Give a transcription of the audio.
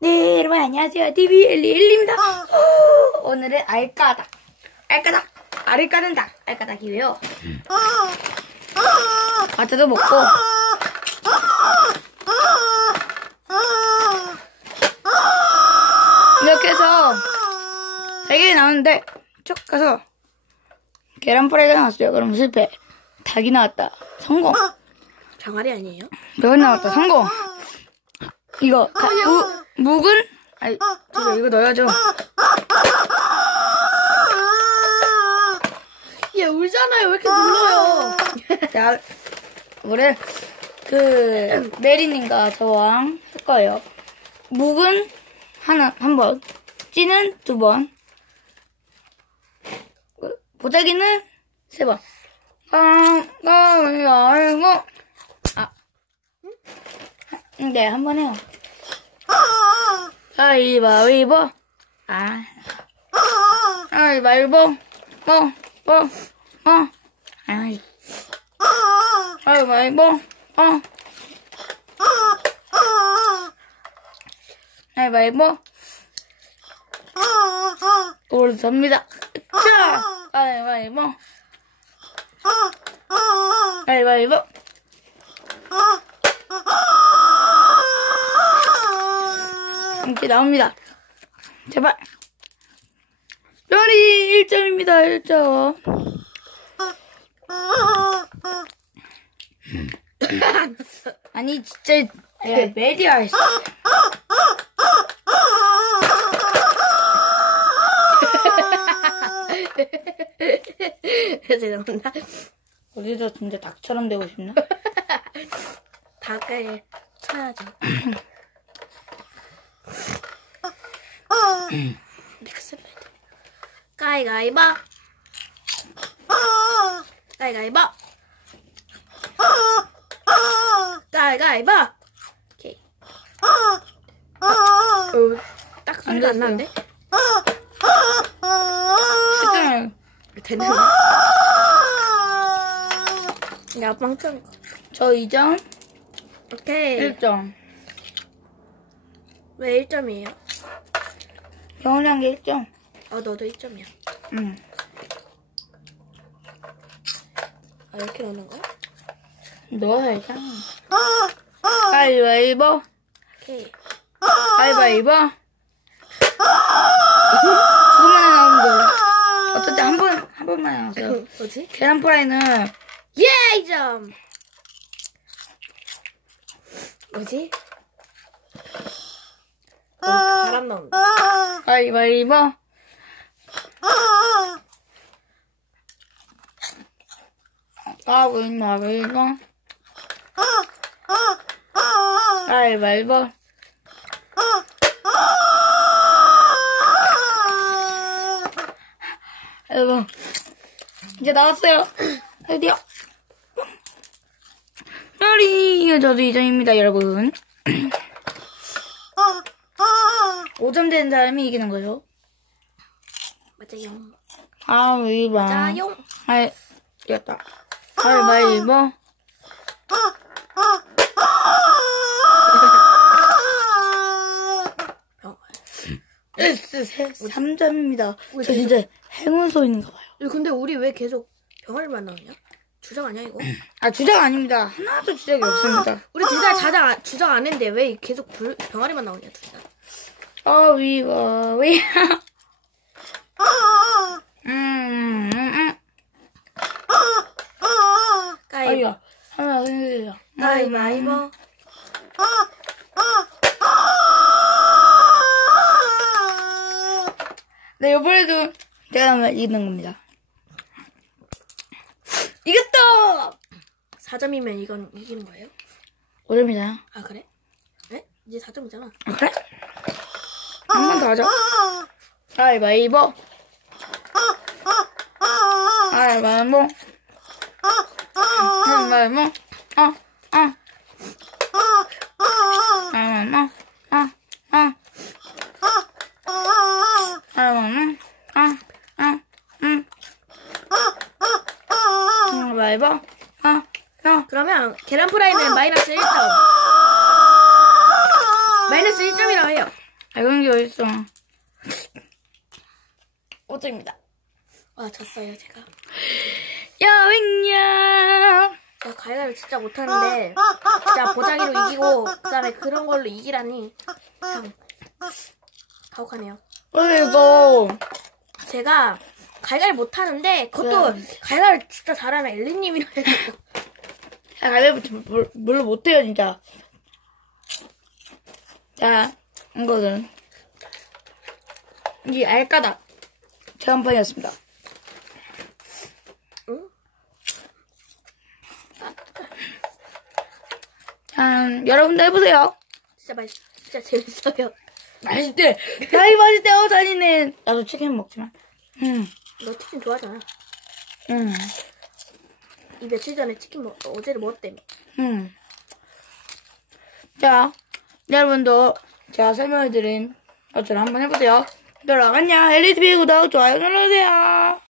네, 여러분 안녕하세요. TV 엘리엘리입니다. 오늘은 알까닭. 알까닭. 알을 까는 닭. 알까닭이에요. 과자도 먹고. 이렇게 해서 세개 나오는데 쭉 가서 계란 프라이가 나왔어요. 그럼 실패. 닭이 나왔다. 성공. 병아리 아니에요? 면 나왔다. 성공. 이거 가- 무, 묵은 아니 저거 이거 넣어야죠. 얘 울잖아요. 왜 이렇게 눌러요? 자, 우리 그 메리님과 저랑 할 거예요. 묵은 하나 한 번, 찌는 두 번, 그, 보자기는 세 번. 가가위바위보 아, 네 한 번 해요. 가위바위보 아, 가위바위보 뭐 뭐, 뭐, 아이. 가위바위보, 어. 가위바위보, 오늘 접니다. 자, 가위바위보, 가위바위보. 이렇게 나옵니다. 제발. 별이 1점입니다, 1점. 아니, 진짜, 야, 메디야, 씨. 죄송합니다. 어디서 진짜 닭처럼 되고 싶나? 닭을 쳐야죠. 믹스맨. 가위가위보. 가위가위보. 가위가위보. 오케이. 어, 딱 소리가 안. 나는데? 되는 야, 빵점. 저 2점, 오케이. 1점. 왜 1점이에요? 병원이 한게 1점. 아, 너도 1점이야. 응. 아, 이렇게 넣는 거야? 넣어야 했잖아. 가위바위보, 오케이. 가위바위보. 두 번만에 나오는데. 어떨 때한 번, 한 번만에 나왔어요. 뭐지? 계란 프라이는 예, 2점! 뭐지? 어, 바람 나온다. 가위바위보. 가위바위보. 가위바위보. 여러분, 이제 나왔어요. 드디어. 요리, 저도 2점입니다, 여러분. 5점 되는 사람이 이기는 거죠. 맞아요. 가위바위보. 맞아요. 아이, 이겼다. 가위바위보. 어. S 3점입니다. 저 진짜 행운 소인가 봐요. 야, 근데 우리 왜 계속 병아리만 나오냐? 주작 아니야, 이거? 아, 주작 아닙니다. 하나도 주작이 없습니다. 우리 둘 다 자작, 안- 주작 안 했는데 왜 계속 불, 병아리만 나오냐, 둘 다. 가위바위. 음, 음, 음. 가위, 아이야. 하나, 흔들려. 가위바위보. 네, 이번에도 제가 이기는 겁니다. 이겼다! 4점이면 이건 이기는 거예요? 오점이잖아. 아, 그래? 네? 이제 4점이잖아. 아, 그래? 하자. 가위바위보. 가위바위보. 가위바위보. 어, 어. 가위바위보. 어, 어. 가위바위보. 어, 어, 응. 가위바위보. 어, 어. 그러면 계란 프라이는 마이너스 1점. 마이너스 1점이라고 해요. 아, 이런 게 어딨어. 5점입니다. 아 졌어요 제가. 야 윙야! 제가 가위바위보 진짜 못하는데 진짜 보자기로 이기고 그 다음에 그런 걸로 이기라니 참 가혹하네요. 그리고, 제가 가위바위보 못하는데 그것도 가위바위보 진짜 잘하는 엘리님이라 해서 야, 가위바위보 별로 못해요, 진짜. 자, 이거는, 이 알까다. 체험판이었습니다. 응? 자, 여러분도 해보세요. 진짜 맛있 진짜 재밌어요. 맛있대. 나이 맛있대, 어, 다니네. 나도 치킨 먹지만. 음, 너 치킨 좋아하잖아. 음, 이 며칠 전에 치킨 먹 어제를 먹었대. 음. 자, 여러분도 제가 설명해드린 것처럼 한번 해보세요. 그럼 안녕. 엘리트비 구독, 좋아요 눌러주세요.